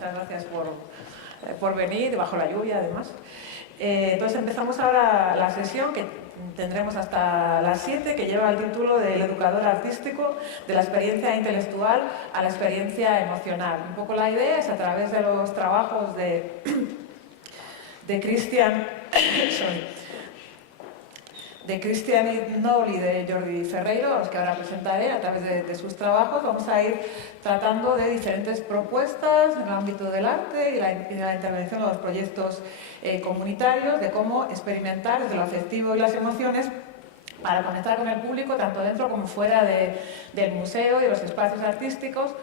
Muchas gracias por venir, bajo la lluvia además. Entonces empezamos ahora la sesión que tendremos hasta las 7, que lleva el título del educador artístico, de la experiencia intelectual a la experiencia emocional. Un poco la idea es, a través de los trabajos de Christian Knoll y de Jordi Ferreiro, a los que ahora presentaré, a través de sus trabajos, vamos a ir tratando de diferentes propuestas en el ámbito del arte y la intervención de los proyectos comunitarios, de cómo experimentar desde lo afectivo y las emociones para conectar con el público, tanto dentro como fuera del museo y de los espacios artísticos,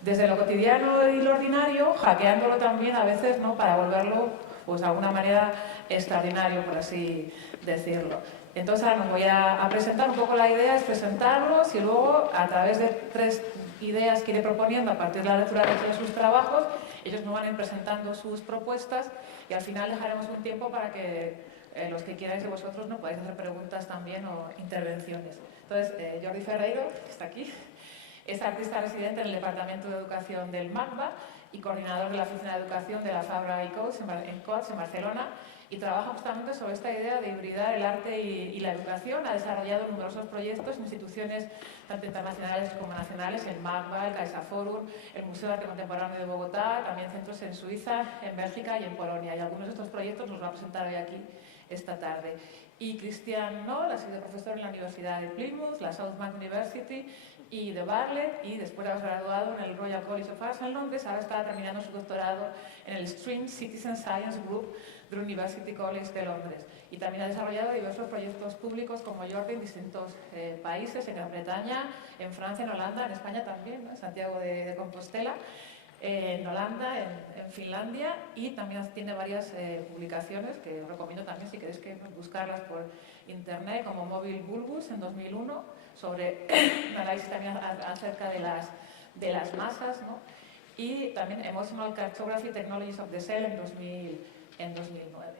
desde lo cotidiano y lo ordinario, hackeándolo también a veces, ¿no?, para volverlo, pues de alguna manera, extraordinario, por así decirlo. Entonces ahora nos voy a presentar. Un poco la idea es presentarlos y luego, a través de 3 ideas que iré proponiendo a partir de la lectura de sus trabajos, ellos nos van a ir presentando sus propuestas y al final dejaremos un tiempo para que los que quieráis de vosotros no podáis hacer preguntas también o intervenciones. Entonces, Jordi Ferreiro, que está aquí, es artista residente en el Departamento de Educación del MACBA y coordinador de la Oficina de Educación de la Fabra i Coats en Barcelona, y trabaja justamente sobre esta idea de hibridar el arte y la educación. Ha desarrollado numerosos proyectos en instituciones tanto internacionales como nacionales, el MACBA, el CaixaForum, el Museo de Arte Contemporáneo de Bogotá, también centros en Suiza, en Bélgica y en Polonia. Y algunos de estos proyectos los va a presentar hoy aquí esta tarde. Y Christian Knoll ha sido profesor en la Universidad de Plymouth, la Southbank University y de Bartlett, y después de haber graduado en el Royal College of Arts en Londres, ahora está terminando su doctorado en el Stream Citizen Science Group del University College de Londres. Y también ha desarrollado diversos proyectos públicos como Jordi en distintos países, en Gran Bretaña, en Francia, en Holanda, en España también, ¿no?, en Santiago de Compostela, en Holanda, en Finlandia, y también tiene varias publicaciones que os recomiendo también si queréis buscarlas por internet, como Mobile Bulbus en 2001, sobre un análisis también acerca de las masas, ¿no?, y también Emotional Cartography Technologies of the Cell en 2009.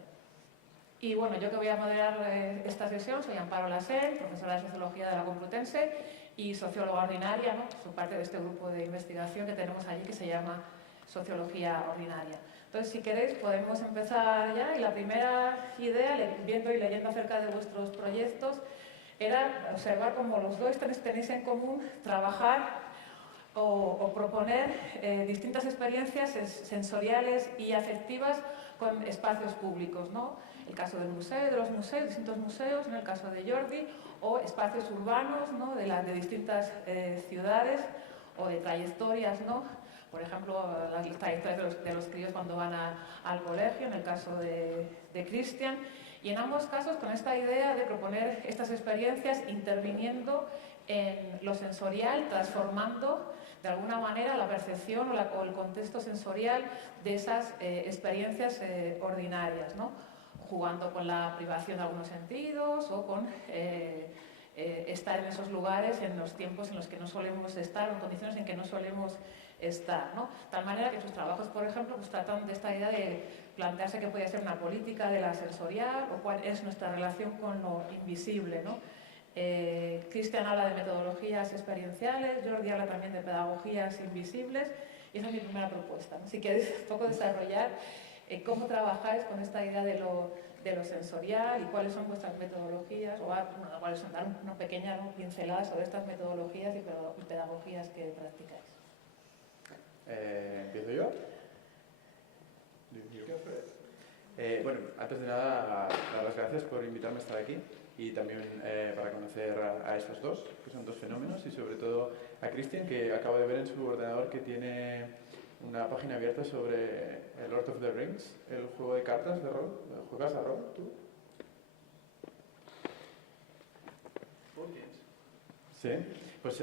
Y bueno, yo que voy a moderar esta sesión soy Amparo Lasel, profesora de Sociología de la Complutense y socióloga ordinaria, ¿no?, soy parte de este grupo de investigación que tenemos allí que se llama Sociología Ordinaria. Entonces, si queréis, podemos empezar ya. Y la primera idea, viendo y leyendo acerca de vuestros proyectos, era observar cómo los dos tenéis en común trabajar o proponer distintas experiencias sensoriales y afectivas con espacios públicos, ¿no? El caso del museo, de los museos, distintos museos, en el caso de Jordi, o espacios urbanos, ¿no?, de distintas ciudades, o de trayectorias, ¿no? Por ejemplo, las trayectorias de los críos cuando van al colegio, en el caso de Christian. Y en ambos casos con esta idea de proponer estas experiencias interviniendo en lo sensorial, transformando de alguna manera la percepción o el contexto sensorial de esas experiencias ordinarias, ¿no?, jugando con la privación de algunos sentidos o con estar en esos lugares en los tiempos en los que no solemos estar o en condiciones en que no solemos estar, ¿no? Tal manera que sus trabajos, por ejemplo, pues tratan de esta idea de plantearse que puede ser una política de la sensorial o cuál es nuestra relación con lo invisible, ¿no? Christian habla de metodologías experienciales, Jordi habla también de pedagogías invisibles, y esa es mi primera propuesta, ¿no? Si queréis un poco desarrollar cómo trabajáis con esta idea de lo sensorial y cuáles son vuestras metodologías, o dar una pequeña, ¿no?, pincelada sobre estas metodologías y pedagogías que practicáis. ¿Empiezo yo? Bueno, antes de nada, dar las gracias por invitarme a estar aquí y también para conocer a estos dos, que son dos fenómenos, y sobre todo a Christian, que acabo de ver en su ordenador que tiene una página abierta sobre el Lord of the Rings, el juego de cartas de rol. ¿Juegas a rol tú? Sí, pues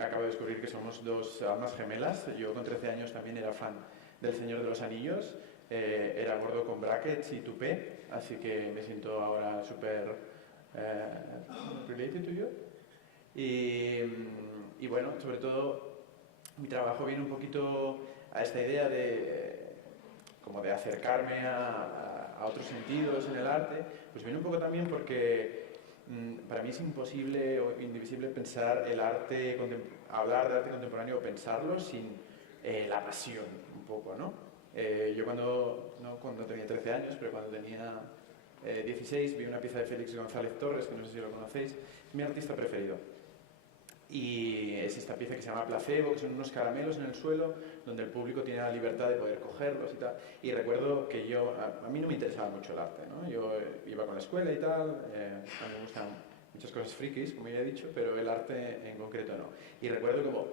acabo de descubrir que somos dos almas gemelas. Yo con 13 años también era fan del Señor de los Anillos, era gordo con brackets y tupé, así que me siento ahora súper related to you. Y bueno, sobre todo mi trabajo viene un poquito a esta idea como de acercarme a otros sentidos en el arte, pues viene un poco también porque para mí es imposible o indivisible pensar el arte, hablar de arte contemporáneo o pensarlo sin la pasión un poco, ¿no? Yo cuando tenía 13 años, pero cuando tenía 16, vi una pieza de Félix González Torres, que no sé si lo conocéis, es mi artista preferido. Y es esta pieza que se llama Placebo, que son unos caramelos en el suelo, donde el público tiene la libertad de poder cogerlos y tal. Y recuerdo que a mí no me interesaba mucho el arte, ¿no? Yo iba con la escuela y tal, a mí me gustan muchas cosas frikis, como ya he dicho, pero el arte en concreto no. Y recuerdo como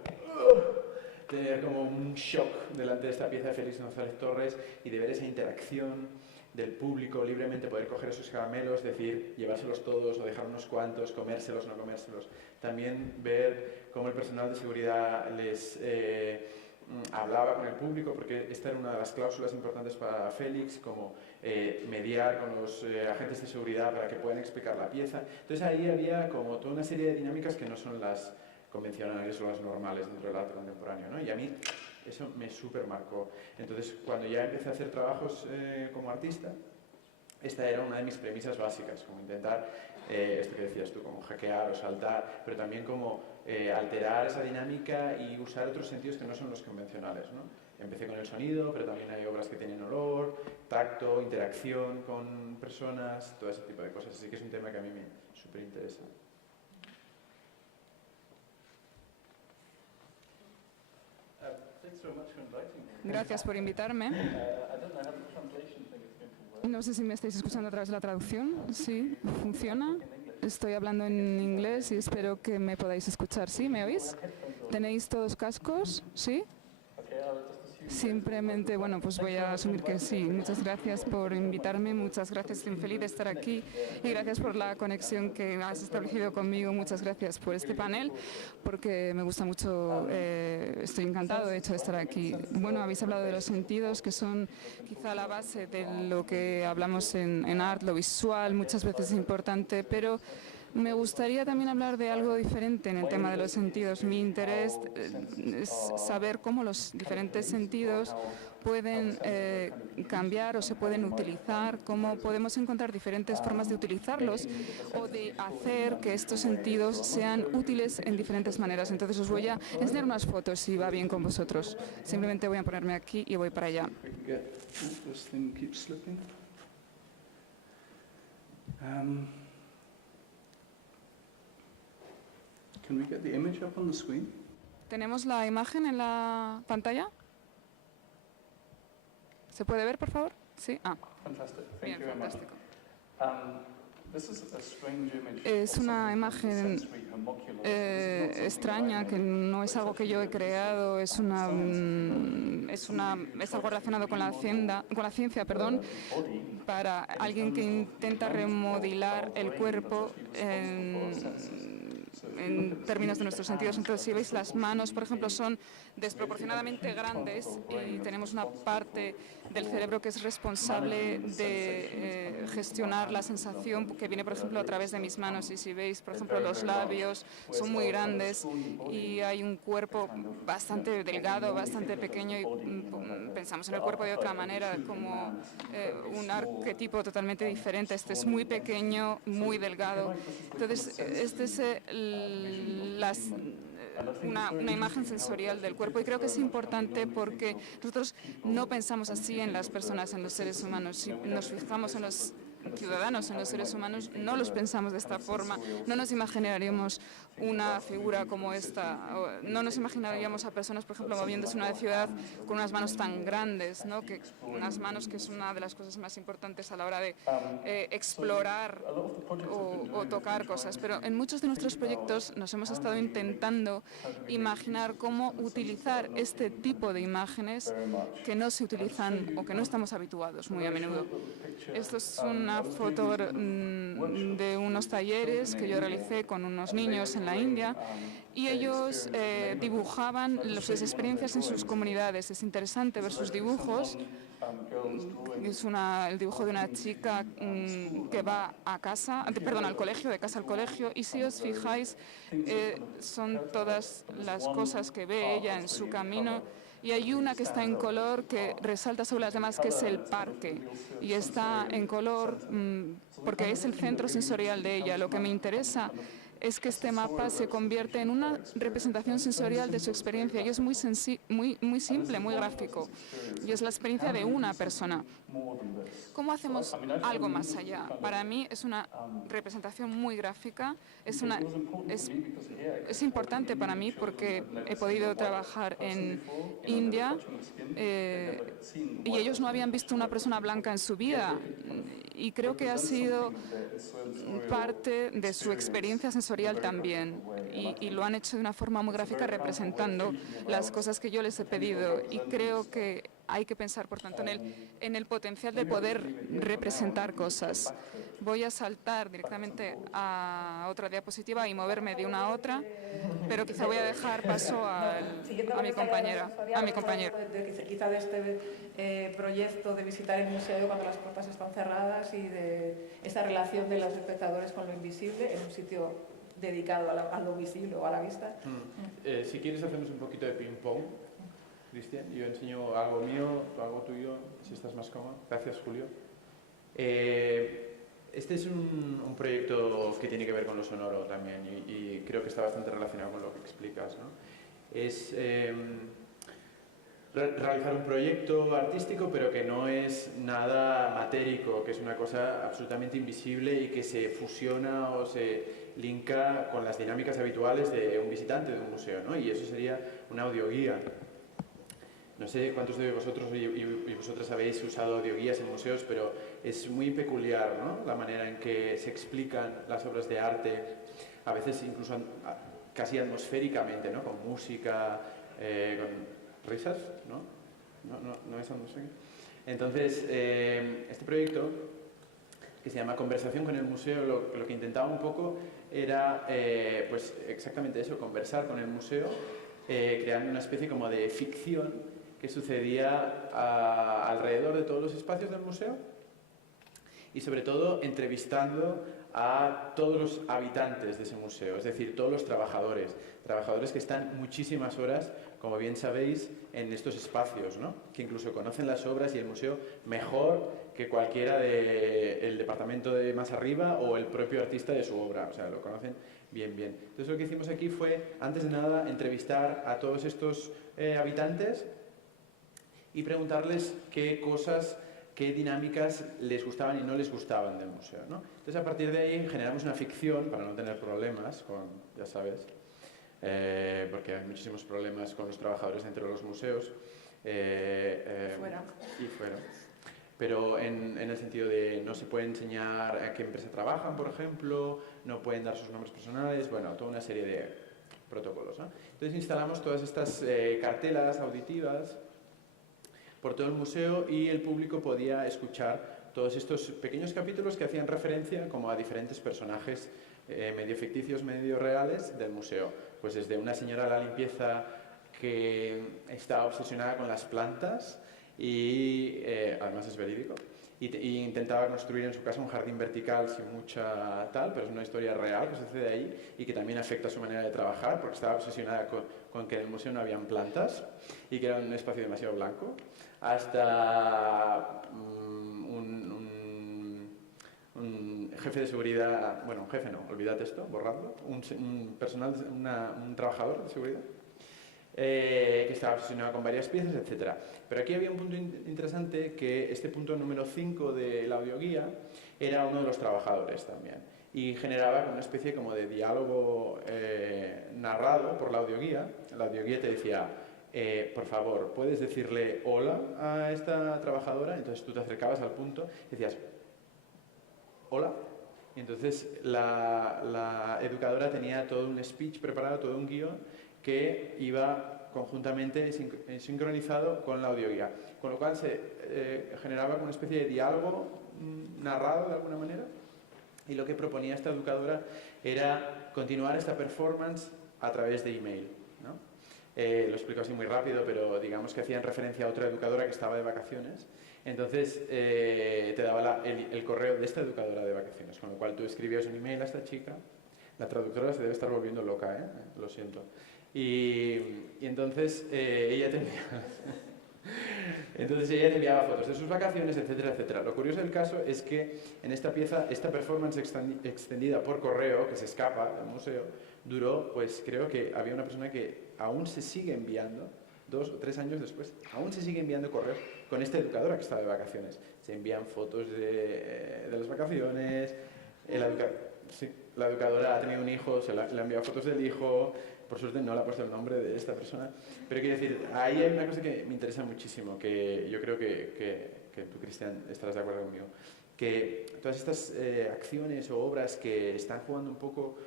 tener como un shock delante de esta pieza de Félix González Torres y de ver esa interacción del público libremente, poder coger esos caramelos, decir, llevárselos todos o dejar unos cuantos, comérselos, no comérselos. También ver cómo el personal de seguridad les hablaba con el público, porque esta era una de las cláusulas importantes para Félix, como mediar con los agentes de seguridad para que puedan explicar la pieza. Entonces ahí había como toda una serie de dinámicas que no son las convencionales o las normales dentro del arte contemporáneo, ¿no? Y a mí eso me súper marcó. Entonces, cuando ya empecé a hacer trabajos como artista, esta era una de mis premisas básicas, como intentar, esto que decías tú, como hackear o saltar, pero también como alterar esa dinámica y usar otros sentidos que no son los convencionales, ¿no? Empecé con el sonido, pero también hay obras que tienen olor, tacto, interacción con personas, todo ese tipo de cosas. Así que es un tema que a mí me súper interesa. Gracias por invitarme. No sé si me estáis escuchando a través de la traducción. Sí, funciona. Estoy hablando en inglés y espero que me podáis escuchar. ¿Sí? ¿Me oís? ¿Tenéis todos cascos? ¿Sí? Simplemente, bueno, pues voy a asumir que sí. Muchas gracias por invitarme, muchas gracias, estoy feliz de estar aquí y gracias por la conexión que has establecido conmigo. Muchas gracias por este panel, porque me gusta mucho, estoy encantado de hecho de estar aquí. Bueno, habéis hablado de los sentidos, que son quizá la base de lo que hablamos en arte, lo visual, muchas veces es importante, pero me gustaría también hablar de algo diferente en el tema de los sentidos. Mi interés es saber cómo los diferentes sentidos pueden cambiar o se pueden utilizar, cómo podemos encontrar diferentes formas de utilizarlos o de hacer que estos sentidos sean útiles en diferentes maneras. Entonces os voy a enseñar unas fotos si va bien con vosotros. Simplemente voy a ponerme aquí y voy para allá. Can we get the image up on the screen? ¿Tenemos la imagen en la pantalla? ¿Se puede ver, por favor? Sí. Ah. Fantastic. Thank Bien, you very much. fantástico. This is a strange image Es of una something imagen sensory homunculus. This is not something extraña, I que made. no es algo que yo he creado, es algo relacionado con la ciencia, perdón, para alguien que intenta remodelar el cuerpo en términos de nuestros sentidos. Entonces, si veis, las manos, por ejemplo, son desproporcionadamente grandes y tenemos una parte del cerebro que es responsable de gestionar la sensación que viene, por ejemplo, a través de mis manos. Y si veis, por ejemplo, los labios son muy grandes y hay un cuerpo bastante delgado, bastante pequeño y pensamos en el cuerpo de otra manera, como un arquetipo totalmente diferente. Este es muy pequeño, muy delgado. Entonces, este es una imagen sensorial del cuerpo y creo que es importante porque nosotros no pensamos así en las personas, en los seres humanos. Si nos fijamos en los ciudadanos, en los seres humanos, no los pensamos de esta forma, no nos imaginaríamos una figura como esta, no nos imaginaríamos a personas, por ejemplo, moviéndose en una ciudad con unas manos tan grandes, ¿no? Que unas manos que es una de las cosas más importantes a la hora de explorar o tocar cosas. Pero en muchos de nuestros proyectos nos hemos estado intentando imaginar cómo utilizar este tipo de imágenes que no se utilizan o que no estamos habituados muy a menudo. Esto es una foto de unos talleres que yo realicé con unos niños en la India y ellos dibujaban sus experiencias en sus comunidades. Es interesante ver sus dibujos. Es el dibujo de una chica que va al colegio, de casa al colegio, y si os fijáis, son todas las cosas que ve ella en su camino. Y hay una que está en color que resalta sobre las demás, que es el parque. Y está en color porque es el centro sensorial de ella. Lo que me interesa es que este mapa se convierte en una representación sensorial de su experiencia y es muy simple, muy gráfico. Y es la experiencia de una persona. ¿Cómo hacemos algo más allá? Para mí es una representación muy gráfica, es importante para mí porque he podido trabajar en India y ellos no habían visto una persona blanca en su vida y creo que ha sido parte de su experiencia sensorial también y lo han hecho de una forma muy gráfica representando las cosas que yo les he pedido y creo que hay que pensar, por tanto, en el potencial de poder representar cosas. Voy a saltar directamente a otra diapositiva y moverme de una a otra, pero quizá voy a dejar paso a mi compañera, a mi compañero. Quizá de este proyecto de visitar el museo cuando las puertas están cerradas y de esta relación de los espectadores con lo invisible en un sitio dedicado a lo visible o a la vista. Si quieres hacemos un poquito de ping-pong, Cristian. Yo enseño algo mío, tú algo tuyo, si estás más cómodo. Gracias, Julio. Este es un proyecto que tiene que ver con lo sonoro también y creo que está bastante relacionado con lo que explicas, ¿no? Es realizar un proyecto artístico pero que no es nada matérico, que es una cosa absolutamente invisible y que se fusiona o se linka con las dinámicas habituales de un visitante de un museo, ¿no? Y eso sería una audioguía. No sé cuántos de vosotros y vosotras habéis usado audioguías en museos, pero es muy peculiar, ¿no? La manera en que se explican las obras de arte, a veces incluso casi atmosféricamente, ¿no? Con música, con risas, ¿no? No es música. Entonces, este proyecto, que se llama Conversación con el Museo, lo que intentaba un poco era, pues exactamente eso, conversar con el museo, creando una especie como de ficción que sucedía alrededor de todos los espacios del museo y sobre todo entrevistando a todos los habitantes de ese museo, es decir, todos los trabajadores que están muchísimas horas, como bien sabéis, en estos espacios, ¿no? Que incluso conocen las obras y el museo mejor que cualquiera del departamento de más arriba o el propio artista de su obra, o sea, lo conocen bien. Entonces lo que hicimos aquí fue, antes de nada, entrevistar a todos estos habitantes y preguntarles qué cosas, qué dinámicas les gustaban y no les gustaban del museo, ¿no? Entonces, a partir de ahí generamos una ficción para no tener problemas con, ya sabes, porque hay muchísimos problemas con los trabajadores dentro de los museos. Fuera. Y fuera. Pero en el sentido de no se puede enseñar a qué empresa trabajan, por ejemplo, no pueden dar sus nombres personales, bueno, toda una serie de protocolos, ¿no? Entonces instalamos todas estas cartelas auditivas por todo el museo y el público podía escuchar todos estos pequeños capítulos que hacían referencia como a diferentes personajes medio ficticios, medio reales del museo. Pues desde una señora a la limpieza que está obsesionada con las plantas y además es verídico y intentaba construir en su casa un jardín vertical sin mucha tal, pero es una historia real que sucede ahí y que también afecta a su manera de trabajar porque estaba obsesionada con que en el museo no habían plantas y que era un espacio demasiado blanco, hasta un jefe de seguridad, bueno, un jefe no, olvídate esto, borradlo, un trabajador de seguridad que estaba obsesionado con varias piezas, etc. Pero aquí había un punto interesante, que este punto número 5 de la audioguía era uno de los trabajadores también y generaba una especie como de diálogo narrado por la audioguía. La audioguía te decía, por favor, ¿puedes decirle hola a esta trabajadora? Entonces tú te acercabas al punto y decías, hola. Y entonces la educadora tenía todo un speech preparado, todo un guión que iba conjuntamente sincronizado con la audioguía, con lo cual se generaba una especie de diálogo narrado de alguna manera, y lo que proponía esta educadora era continuar esta performance a través de email, ¿no? Lo explico así muy rápido, pero digamos que hacían referencia a otra educadora que estaba de vacaciones, entonces te daba el correo de esta educadora de vacaciones, con lo cual tú escribías un email a esta chica. La traductora se debe estar volviendo loca, lo siento. Y entonces ella tenía Entonces ella le enviaba fotos de sus vacaciones, etcétera, etcétera. Lo curioso del caso es que en esta pieza, esta performance extendida por correo, que se escapa del museo, duró, pues creo que había una persona que aún se sigue enviando, 2 o 3 años después, aún se sigue enviando correos con esta educadora que estaba de vacaciones. Se envían fotos de las vacaciones, la educadora ha tenido un hijo, le ha enviado fotos del hijo, por suerte no le ha puesto el nombre de esta persona, pero quiero decir, ahí hay una cosa que me interesa muchísimo, que yo creo que tú, Cristian, estarás de acuerdo conmigo, que todas estas acciones o obras que están jugando un poco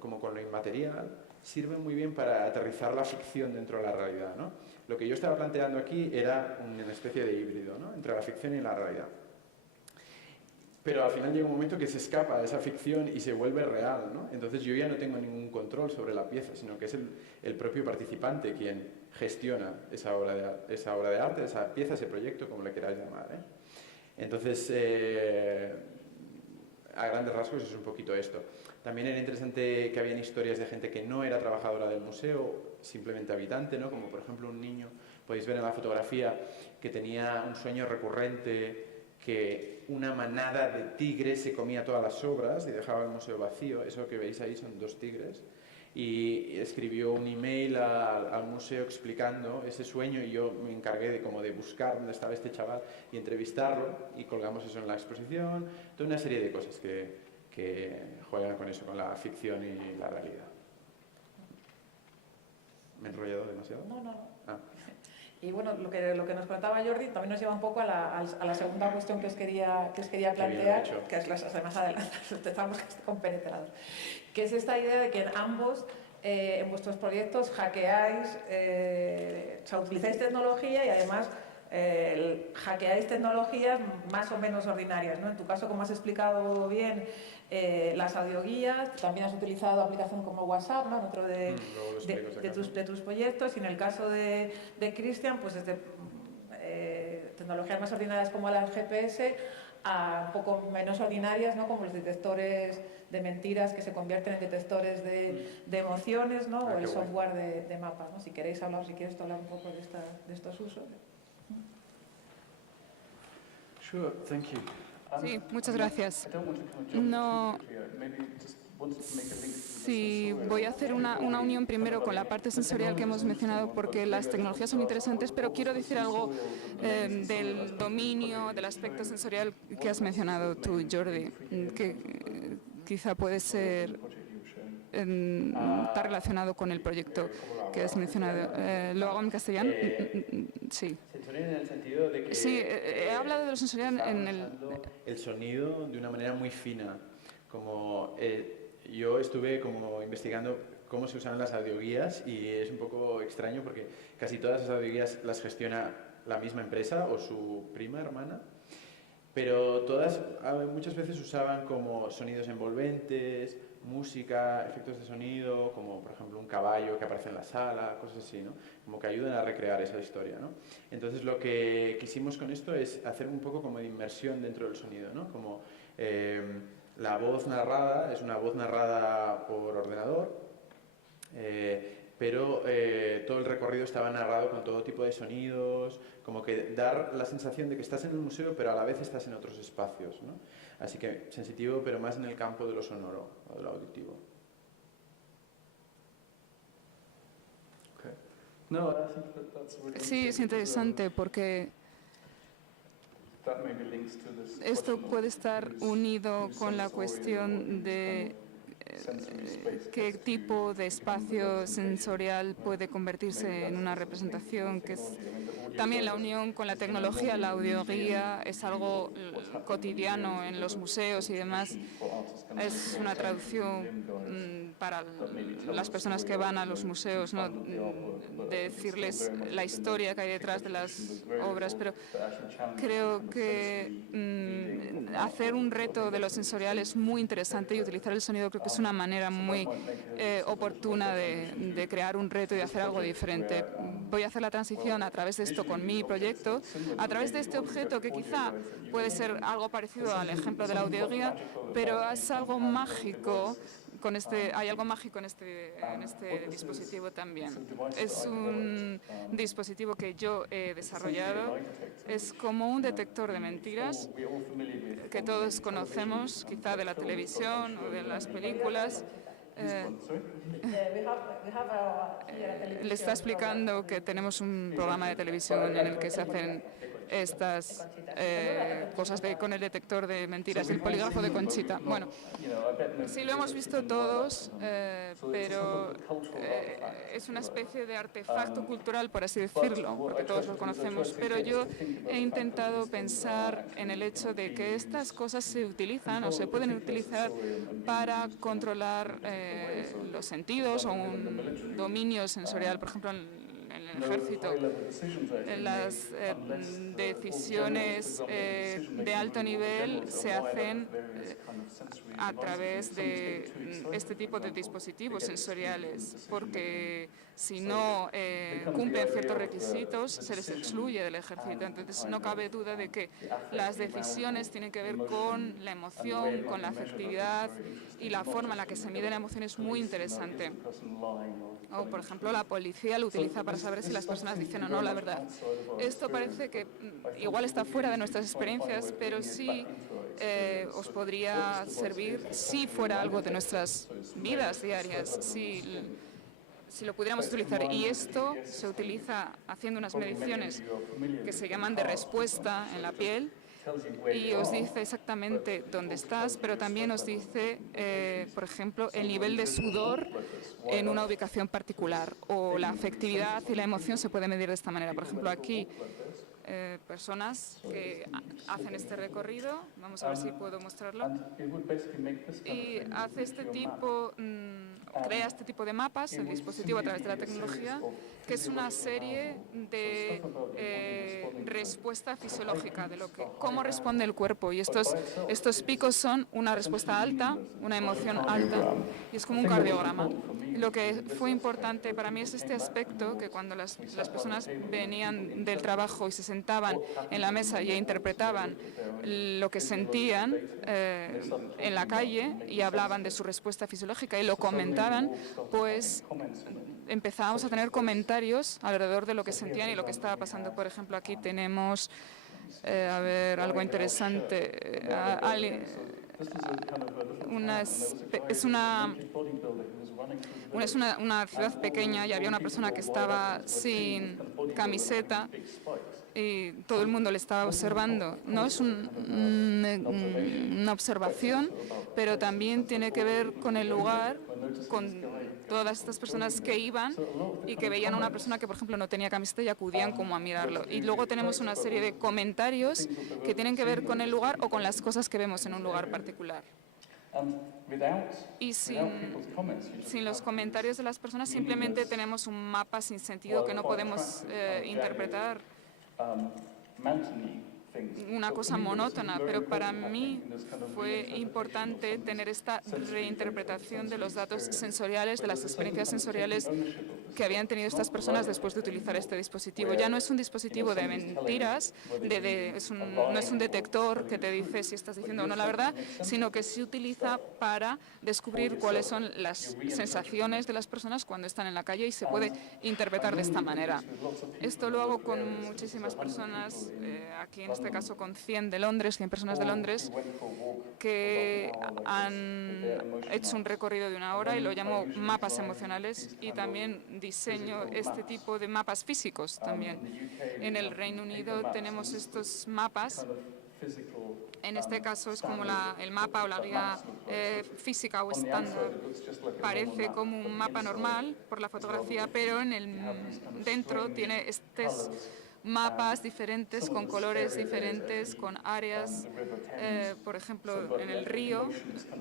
como con lo inmaterial, sirven muy bien para aterrizar la ficción dentro de la realidad, ¿no? Lo que yo estaba planteando aquí era una especie de híbrido, ¿no?, entre la ficción y la realidad. Pero al final llega un momento que se escapa de esa ficción y se vuelve real, ¿no? Entonces yo ya no tengo ningún control sobre la pieza, sino que es el propio participante quien gestiona esa obra de arte, esa pieza, ese proyecto, como le queráis llamar, ¿eh? Entonces, a grandes rasgos es un poquito esto. También era interesante que habían historias de gente que no era trabajadora del museo, simplemente habitante, ¿no? Como por ejemplo un niño, podéis ver en la fotografía, que tenía un sueño recurrente, que una manada de tigres se comía todas las obras y dejaba el museo vacío. Eso que veis ahí son 2 tigres. Y escribió un email al museo explicando ese sueño, y yo me encargué de buscar dónde estaba este chaval y entrevistarlo, y colgamos eso en la exposición. Toda una serie de cosas que juegan con eso, con la ficción y la realidad. ¿Me he enrollado demasiado? No. Ah. Y bueno, lo que nos contaba Jordi también nos lleva un poco a la segunda cuestión que os quería plantear, que es más adelante, estamos compenetrados, que es esta idea de que en ambos, en vuestros proyectos, hackeáis, o sea, utilizáis tecnología y además hackeáis tecnologías más o menos ordinarias, ¿no? En tu caso, como has explicado bien, las audioguías, también has utilizado aplicaciones como WhatsApp, ¿no?, dentro de tus proyectos, y en el caso de Cristian, pues desde tecnologías más ordinarias como las GPS a un poco menos ordinarias, ¿no?, como los detectores de mentiras que se convierten en detectores de emociones, ¿no?, o el software de mapas, ¿no? Si quieres hablar un poco de estos usos. Sure, thank you. Sí, muchas gracias. No, sí, voy a hacer una unión primero con la parte sensorial que hemos mencionado, porque las tecnologías son interesantes, pero quiero decir algo del dominio, del aspecto sensorial que has mencionado tú, Jordi, que quizá puede ser está relacionado con el proyecto que has mencionado. ¿Lo hago en castellano? Sí. Sensorial en el sentido de que... Sí, he hablado de lo sensorial en el sonido de una manera muy fina. Como yo estuve como investigando cómo se usaban las audioguías, y es un poco extraño porque casi todas las audioguías las gestiona la misma empresa o su prima hermana, pero todas muchas veces usaban como sonidos envolventes, música, efectos de sonido, como por ejemplo un caballo que aparece en la sala, cosas así, ¿no? Como que ayudan a recrear esa historia, ¿no? Entonces lo que quisimos con esto es hacer un poco como de inmersión dentro del sonido, ¿no? Como la voz narrada es una voz narrada por ordenador, pero todo el recorrido estaba narrado con todo tipo de sonidos, como que dar la sensación de que estás en el museo, pero a la vez estás en otros espacios, ¿no? Así que sensitivo, pero más en el campo de lo sonoro o de lo auditivo. Sí, es interesante porque esto puede estar unido con la cuestión de qué tipo de espacio sensorial puede convertirse en una representación, que es también la unión con la tecnología. La audioguía es algo cotidiano en los museos y demás. Es una traducción para las personas que van a los museos, ¿no?, de decirles la historia que hay detrás de las obras, pero creo que hacer un reto de lo sensorial es muy interesante, y utilizar el sonido creo que es una manera muy oportuna de crear un reto y de hacer algo diferente. Voy a hacer la transición a través de esto con mi proyecto, a través de este objeto que quizá puede ser algo parecido al ejemplo de la audioguía, pero es algo mágico hay algo mágico en este dispositivo también. Es un dispositivo que yo he desarrollado. Es como un detector de mentiras que todos conocemos, quizá de la televisión o de las películas. Le está explicando que tenemos un programa de televisión en el que se hacen estas cosas con el detector de mentiras, el polígrafo de Conchita. Bueno, sí lo hemos visto todos, pero es una especie de artefacto cultural, por así decirlo, porque todos lo conocemos, pero yo he intentado pensar en el hecho de que estas cosas se utilizan o se pueden utilizar para controlar los sentidos o un dominio sensorial, por ejemplo, en el ejército. Las decisiones de alto nivel se hacen a través de este tipo de dispositivos sensoriales, porque si no cumplen ciertos requisitos se les excluye del ejército. Entonces no cabe duda de que las decisiones tienen que ver con la emoción, con la afectividad, y la forma en la que se mide la emoción es muy interesante. O, por ejemplo, la policía lo utiliza para saber si las personas dicen o no la verdad. Esto parece que igual está fuera de nuestras experiencias, pero sí os podría servir si fuera algo de nuestras vidas diarias, si lo pudiéramos utilizar. Y esto se utiliza haciendo unas mediciones que se llaman de respuesta en la piel, y os dice exactamente dónde estás, pero también os dice, por ejemplo, el nivel de sudor en una ubicación particular, o la afectividad y la emoción se puede medir de esta manera. Por ejemplo, aquí personas que hacen este recorrido, vamos a ver si puedo mostrarlo, y hace crea este tipo de mapas, el dispositivo a través de la tecnología, que es una serie de respuesta fisiológica de cómo responde el cuerpo, y estos picos son una respuesta alta, una emoción alta, y es como un cardiograma. Lo que fue importante para mí es este aspecto, que cuando las personas venían del trabajo y se sentaban en la mesa y interpretaban lo que sentían en la calle y hablaban de su respuesta fisiológica y lo comentaban, pues empezábamos a tener comentarios alrededor de lo que sentían y lo que estaba pasando. Por ejemplo, aquí tenemos, algo interesante. Es una ciudad pequeña y había una persona que estaba sin camiseta y todo el mundo le estaba observando. No es una observación, pero también tiene que ver con el lugar, con todas estas personas que iban y que veían a una persona que, por ejemplo, no tenía camiseta y acudían como a mirarlo. Y luego tenemos una serie de comentarios que tienen que ver con el lugar o con las cosas que vemos en un lugar particular. Y sin los comentarios de las personas simplemente tenemos un mapa sin sentido que no podemos interpretar, una cosa monótona, pero para mí fue importante tener esta reinterpretación de los datos sensoriales, de las experiencias sensoriales que habían tenido estas personas después de utilizar este dispositivo. Ya no es un dispositivo de mentiras, no es un detector que te dice si estás diciendo o no la verdad, sino que se utiliza para descubrir cuáles son las sensaciones de las personas cuando están en la calle, y se puede interpretar de esta manera. Esto lo hago con muchísimas personas, aquí en este caso con 100 personas de Londres, que han hecho un recorrido de 1 hora y lo llamo mapas emocionales, y también diseño este tipo de mapas físicos también. En el Reino Unido tenemos estos mapas. En este caso es como el mapa o la guía física o estándar. Parece como un mapa normal por la fotografía, pero dentro tiene estos mapas diferentes, con colores diferentes, con áreas, por ejemplo, en el río,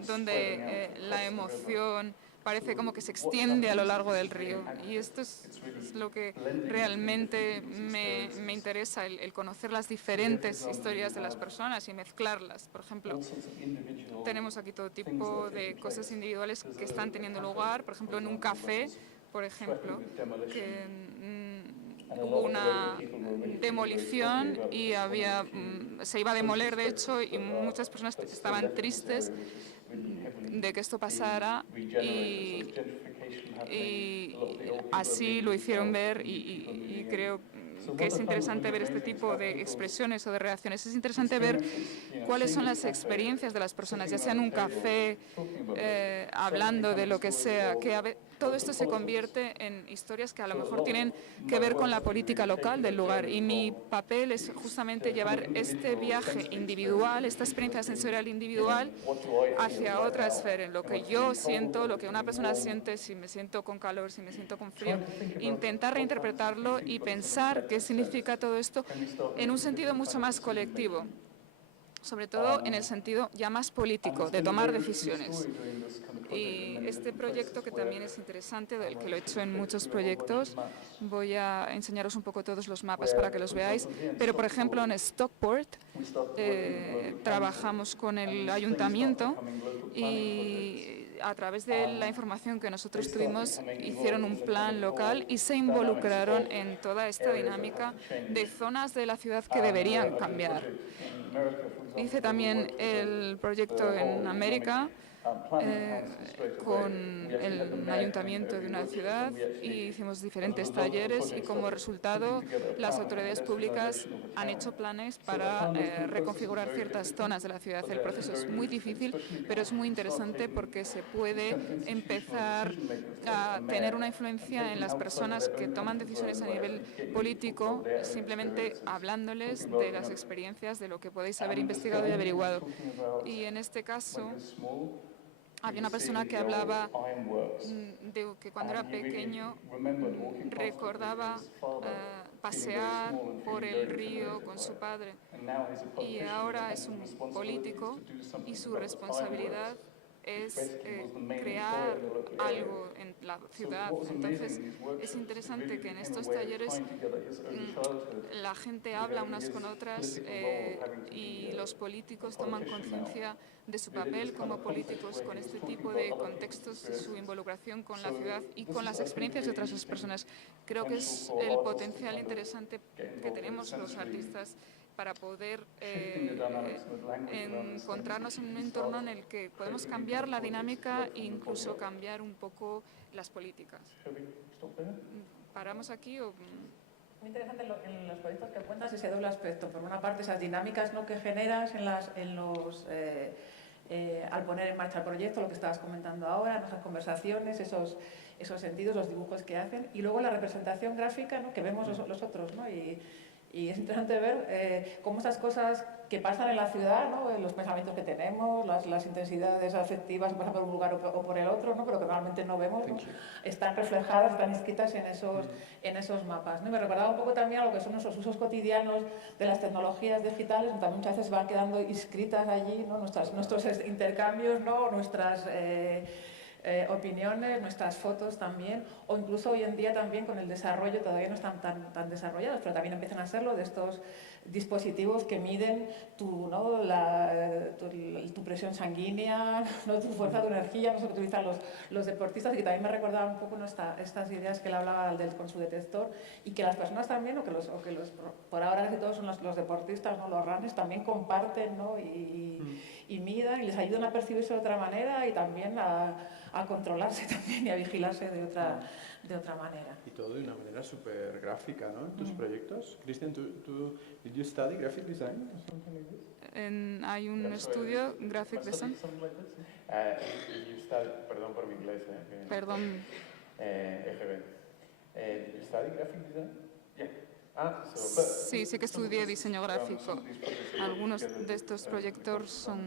donde la emoción parece como que se extiende a lo largo del río. Y esto es lo que realmente me interesa, el conocer las diferentes historias de las personas y mezclarlas. Por ejemplo, tenemos aquí todo tipo de cosas individuales que están teniendo lugar, por ejemplo, en un café, por ejemplo, que hubo una demolición y se iba a demoler, de hecho, y muchas personas estaban tristes de que esto pasara y así lo hicieron ver y creo que es interesante ver este tipo de expresiones o de reacciones. Es interesante ver cuáles son las experiencias de las personas, ya sea en un café, hablando de lo que sea, todo esto se convierte en historias que a lo mejor tienen que ver con la política local del lugar. Y mi papel es justamente llevar este viaje individual, esta experiencia sensorial individual, hacia otra esfera, en lo que yo siento, lo que una persona siente, si me siento con calor, si me siento con frío, intentar reinterpretarlo y pensar qué significa todo esto en un sentido mucho más colectivo, sobre todo en el sentido ya más político, de tomar decisiones. Y este proyecto, que también es interesante, del que lo he hecho en muchos proyectos, voy a enseñaros un poco todos los mapas para que los veáis, pero por ejemplo en Stockport trabajamos con el ayuntamiento y a través de la información que nosotros tuvimos hicieron un plan local y se involucraron en toda esta dinámica de zonas de la ciudad que deberían cambiar. Hice también el proyecto en América con el ayuntamiento de una ciudad y hicimos diferentes talleres y como resultado las autoridades públicas han hecho planes para reconfigurar ciertas zonas de la ciudad. El proceso es muy difícil, pero es muy interesante porque se puede empezar a tener una influencia en las personas que toman decisiones a nivel político, simplemente hablándoles de las experiencias, de lo que podéis haber investigado y averiguado. Y en este caso había una persona que hablaba de que cuando era pequeño recordaba pasear por el río con su padre y ahora es un político y su responsabilidad es crear algo en la ciudad. Entonces es interesante que en estos talleres la gente habla unas con otras y los políticos toman conciencia de su papel como políticos con este tipo de contextos, su involucración con la ciudad y con las experiencias de otras personas. Creo que es el potencial interesante que tenemos los artistas para poder encontrarnos en un entorno en el que podemos cambiar la dinámica e incluso cambiar un poco las políticas. ¿Paramos aquí o...? Muy interesante en los proyectos que cuentas ese doble aspecto. Por una parte, esas dinámicas, ¿no?, que generas al poner en marcha el proyecto, lo que estabas comentando ahora, esas conversaciones, esos sentidos, los dibujos que hacen, y luego la representación gráfica, ¿no?, que vemos los otros, ¿no? Y es interesante ver cómo esas cosas que pasan en la ciudad, ¿no?, los pensamientos que tenemos, las intensidades afectivas, pasan por un lugar o por el otro, ¿no?, pero que normalmente no vemos, ¿no?, están reflejadas, están escritas en esos mapas, ¿no? Y me recordaba un poco también a lo que son nuestros usos cotidianos de las tecnologías digitales, donde también muchas veces van quedando inscritas allí, ¿no?, nuestros intercambios, ¿no?, nuestras opiniones, nuestras fotos también, o incluso hoy en día también con el desarrollo, todavía no están tan desarrollados, pero también empiezan a serlo, de estos dispositivos que miden tu presión sanguínea, ¿no?, tu fuerza, tu energía, no sé, que utilizan los deportistas, y que también me recordaban un poco, ¿no?, estas ideas que él hablaba con su detector, y que las personas también, por ahora casi todos son los deportistas, ¿no?, los runners, también comparten, ¿no?, y midan y les ayudan a percibirse de otra manera y también a controlarse también y a vigilarse de otra manera. Y todo de una manera súper gráfica, ¿no?, en tus proyectos. Cristian, ¿tú did you study graphic design or something like this? Hay un estudio, Graphic Design. You studied, perdón por mi inglés, Perdón. EGB. Did you study graphic design? Yeah. Sí, sí que estudié diseño gráfico. Algunos de estos proyectos son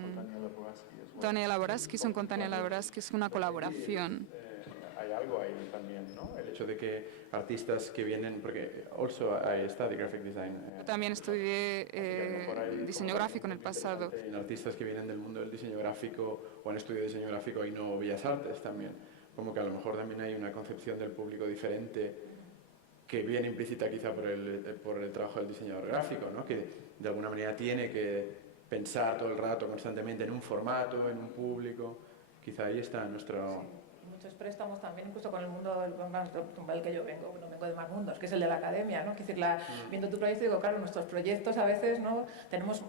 Tania Laboraski, son con Tania Laboraski, es una colaboración. Hay algo ahí también, ¿no? El hecho de que artistas que vienen, porque also I studied graphic design. Yo también estudié diseño gráfico en el pasado. Hay artistas que vienen del mundo del diseño gráfico o han estudiado diseño gráfico y no bellas artes también. Como que a lo mejor también hay una concepción del público diferente que viene implícita quizá por el trabajo del diseñador gráfico, ¿no?, que de alguna manera tiene que pensar todo el rato, constantemente, en un formato, en un público. Quizá ahí está nuestro... Sí, muchos préstamos también, incluso con el mundo del que yo vengo, vengo de más mundos, que es el de la academia, ¿no? Es decir, viendo tu proyecto, digo, claro, nuestros proyectos a veces, ¿no?, tenemos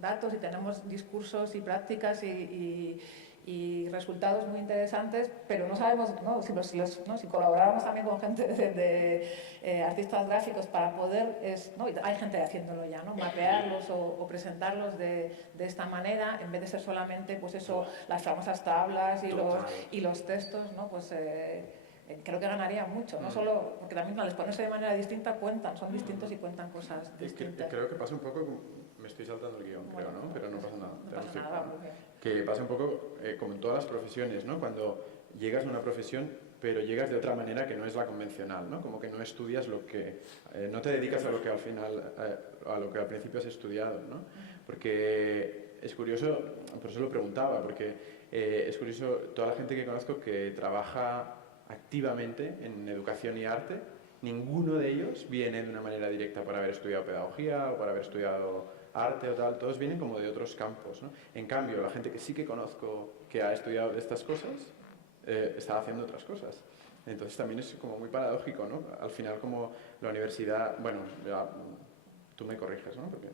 datos y tenemos discursos y prácticas y resultados muy interesantes, pero no sabemos, ¿no? Si colaboráramos también con gente de artistas gráficos para poder, ¿no? Y hay gente haciéndolo ya, ¿no? Mapearlos o presentarlos de esta manera, en vez de ser solamente, pues eso, las famosas tablas y los textos, ¿no? Pues creo que ganaría mucho, no solo porque también al exponerse de manera distinta son distintos y cuentan cosas distintas. Creo que pasa un poco, me estoy saltando el guión, creo, ¿no? Pero no pasa nada. No pasa nada, ¿no? Que pasa un poco como en todas las profesiones, ¿no? Cuando llegas a una profesión, pero llegas de otra manera que no es la convencional, ¿no? Como que no estudias lo que... no te dedicas a lo que al final, a lo que al principio has estudiado, ¿no? Porque es curioso, por eso lo preguntaba, porque es curioso toda la gente que conozco que trabaja activamente en educación y arte, ninguno de ellos viene de una manera directa por haber estudiado pedagogía o por haber estudiado arte o tal, todos vienen como de otros campos, ¿no? En cambio, la gente que sí que conozco que ha estudiado estas cosas, está haciendo otras cosas. Entonces también es como muy paradójico, ¿no? Al final como la universidad, bueno, ya, tú me corriges, ¿no? Porque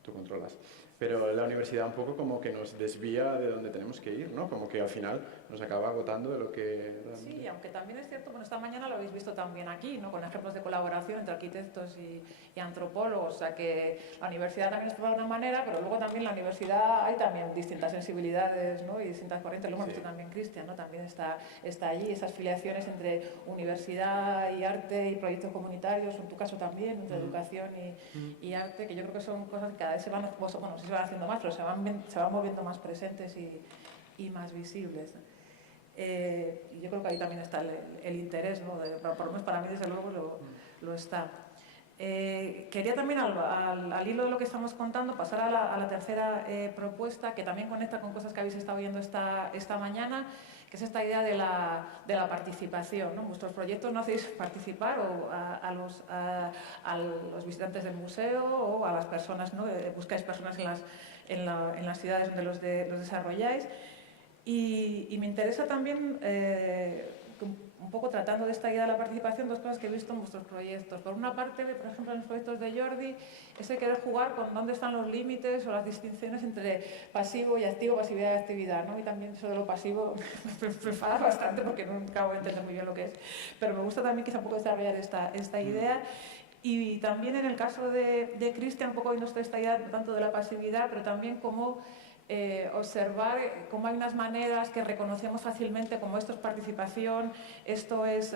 tú controlas. Pero la universidad un poco como que nos desvía de donde tenemos que ir, ¿no? Como que al final nos acaba agotando de lo que... realmente... Sí, aunque también es cierto, bueno, esta mañana lo habéis visto también aquí, ¿no? Con ejemplos de colaboración entre arquitectos y antropólogos, o sea que la universidad también es de una manera, pero luego también en la universidad hay también distintas sensibilidades, ¿no? Y distintas corrientes, lo hemos visto también Cristian, ¿no? También está allí, esas filiaciones entre universidad y arte y proyectos comunitarios, en tu caso también, entre educación y arte, que yo creo que son cosas que cada vez se van, bueno, sí se van haciendo más, pero se van moviendo más presentes y más visibles. Y yo creo que ahí también está el interés, ¿no? Por lo menos para mí desde luego lo está. Quería también al hilo de lo que estamos contando pasar a la tercera propuesta, que también conecta con cosas que habéis estado viendo esta mañana, que es esta idea de la participación, ¿no? En vuestros proyectos no hacéis participar a los visitantes del museo o a las personas, ¿no? Buscáis personas en las ciudades donde los desarrolláis. Y me interesa también, un poco tratando de esta idea de la participación, dos cosas que he visto en vuestros proyectos. Por una parte, por ejemplo, en los proyectos de Jordi, ese querer jugar con dónde están los límites o las distinciones entre pasivo y activo, pasividad y actividad, ¿no? Y también eso de lo pasivo me enfada bastante porque no acabo de entender muy bien lo que es. Pero me gusta también quizá un poco desarrollar esta idea. Y también en el caso de Cristian, un poco viendo esta idea tanto de la pasividad, pero también como observar cómo hay unas maneras que reconocemos fácilmente como esto es participación, esto es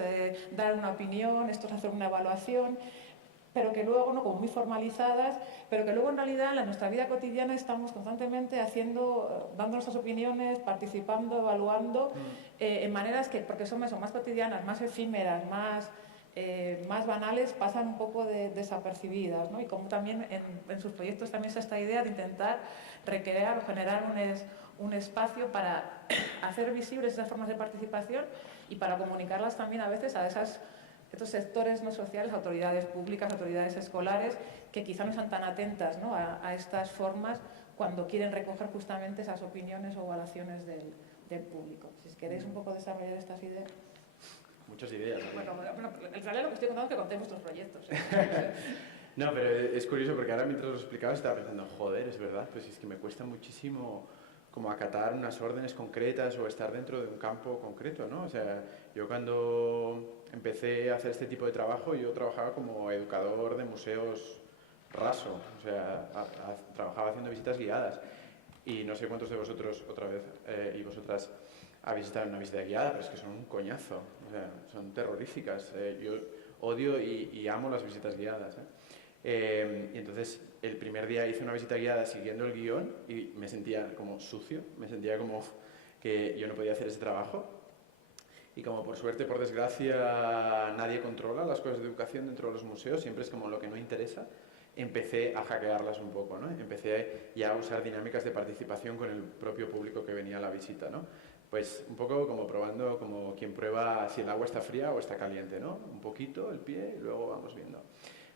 dar una opinión, esto es hacer una evaluación, pero que luego, ¿no? Como muy formalizadas, pero que luego en realidad en nuestra vida cotidiana estamos constantemente dando nuestras opiniones, participando, evaluando, en maneras que, porque son más cotidianas, más efímeras, más banales, pasan un poco desapercibidas, ¿no? Y como también en sus proyectos también está esta idea de intentar recrear o generar un espacio para hacer visibles esas formas de participación y para comunicarlas también a veces a estos sectores no sociales, autoridades públicas, autoridades escolares, que quizá no están tan atentas, ¿no? a estas formas cuando quieren recoger justamente esas opiniones o evaluaciones del público. Si queréis un poco desarrollar estas ideas. Muchas ideas. Bueno, en realidad lo que estoy contando es que contéis vuestros proyectos. No, pero es curioso porque ahora mientras lo explicaba estaba pensando, joder, es verdad, pues es que me cuesta muchísimo como acatar unas órdenes concretas o estar dentro de un campo concreto, ¿no? O sea, yo cuando empecé a hacer este tipo de trabajo, yo trabajaba como educador de museos raso, o sea, trabajaba haciendo visitas guiadas. Y no sé cuántos de vosotros, otra vez, y vosotras, habéis estado en una visita guiada, pero es que son un coñazo, o sea, son terroríficas. Yo odio y amo las visitas guiadas. Y entonces, el primer día hice una visita guiada siguiendo el guión y me sentía como sucio, me sentía como que yo no podía hacer ese trabajo. Y como por suerte, por desgracia, nadie controla las cosas de educación dentro de los museos, siempre es como lo que no interesa, empecé a hackearlas un poco, ¿no? Empecé ya a usar dinámicas de participación con el propio público que venía a la visita, ¿no? Pues un poco como probando, como quien prueba si el agua está fría o está caliente, ¿no? Un poquito el pie y luego vamos viendo.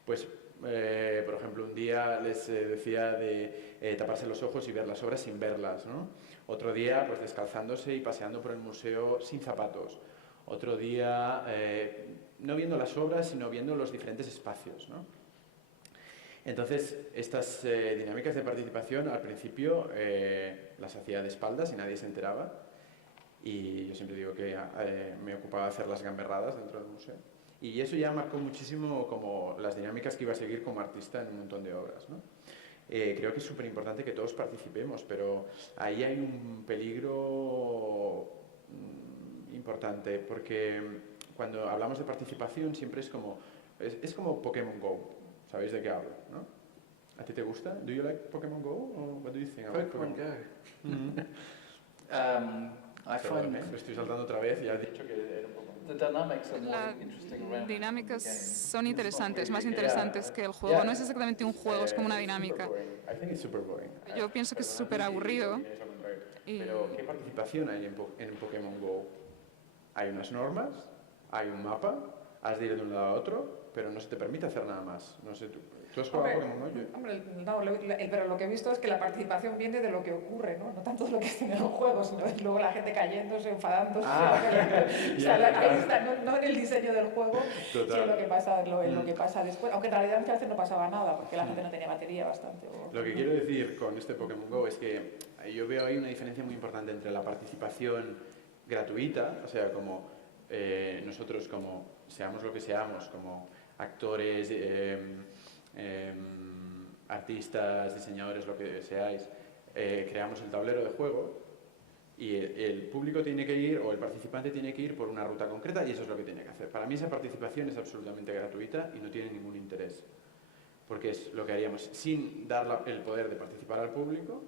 Pues, por ejemplo, un día les decía de taparse los ojos y ver las obras sin verlas, ¿no? Otro día, pues descalzándose y paseando por el museo sin zapatos. Otro día, no viendo las obras, sino viendo los diferentes espacios, ¿no? Entonces, estas dinámicas de participación al principio las hacía de espaldas y nadie se enteraba. Y yo siempre digo que me ocupaba de hacer las gamberradas dentro del museo. Y eso ya marcó muchísimo como las dinámicas que iba a seguir como artista en un montón de obras, ¿no? Creo que es súper importante que todos participemos, pero ahí hay un peligro importante, porque cuando hablamos de participación siempre es como Pokémon Go. ¿Sabéis de qué hablo, no? ¿A ti te gusta? Do you like Pokémon Go? Or what do you think about Pokemon Go. I Perdón, find me estoy saltando otra vez y has dicho que era un poco... the dynamics are more Las interesting around dinámicas the game. son interesantes, más interesantes que el juego. No es exactamente un juego, es como una dinámica. I think it's super boring. Yo pienso que es súper aburrido. Y- Pero, ¿qué participación hay en Pokémon Go? Hay unas normas, hay un mapa, has de ir de un lado a otro, pero no se te permite hacer nada más. No sé, ¿tú has jugado a Pokémon Go? Hombre, no, pero lo que he visto es que la participación viene de lo que ocurre, ¿no? No tanto de lo que está en el juego, sino de luego la gente cayéndose, enfadándose. O sea, ahí está, no en el diseño del juego, sino en lo que pasa, en lo que pasa después. Aunque en realidad muchas veces no pasaba nada, porque la gente no tenía batería bastante. Lo que quiero decir con este Pokémon Go es que yo veo ahí una diferencia muy importante entre la participación gratuita, o sea, como nosotros, como seamos lo que seamos, como actores, artistas, diseñadores, lo que seáis, creamos el tablero de juego y el público tiene que ir, o el participante tiene que ir por una ruta concreta, y eso es lo que tiene que hacer. Para mí esa participación es absolutamente gratuita y no tiene ningún interés, porque es lo que haríamos sin dar el poder de participar al público,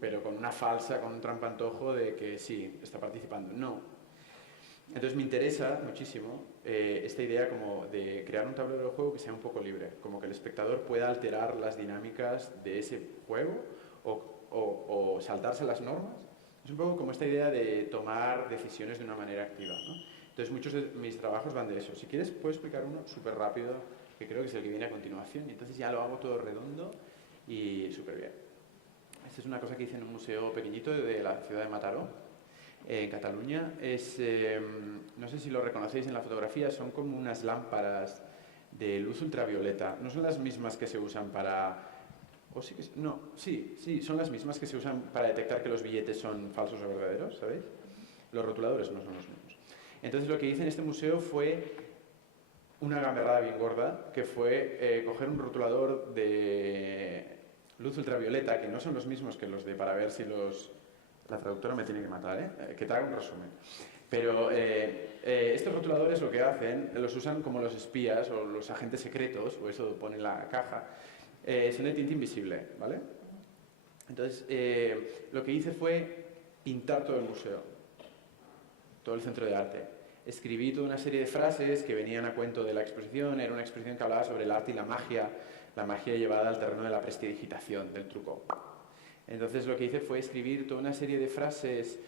pero con una falsa, con un trampantojo de que sí, está participando. No. Entonces me interesa muchísimo esta idea como de crear un tablero de juego que sea un poco libre, como que el espectador pueda alterar las dinámicas de ese juego o saltarse las normas. Es un poco como esta idea de tomar decisiones de una manera activa, ¿no? Entonces muchos de mis trabajos van de eso. Si quieres puedo explicar uno súper rápido, que creo que es el que viene a continuación, y entonces ya lo hago todo redondo y súper bien. Esta es una cosa que hice en un museo pequeñito de la ciudad de Mataró, en Cataluña. No sé si lo reconocéis en la fotografía, son como unas lámparas de luz ultravioleta. No son las mismas que se usan para... Sí, son las mismas que se usan para detectar que los billetes son falsos o verdaderos, ¿sabéis? Los rotuladores no son los mismos. Entonces lo que hice en este museo fue una gamberrada bien gorda, que fue coger un rotulador de luz ultravioleta, que no son los mismos que los de para ver si los... La traductora me tiene que matar, que te haga un resumen. Pero estos rotuladores lo que hacen, los usan como los espías o los agentes secretos, o eso pone en la caja, son de tinta invisible, ¿vale? Entonces, lo que hice fue pintar todo el museo, todo el centro de arte. Escribí toda una serie de frases que venían a cuento de la exposición. Era una exposición que hablaba sobre el arte y la magia llevada al terreno de la prestidigitación, del truco. Entonces lo que hice fue escribir toda una serie de frases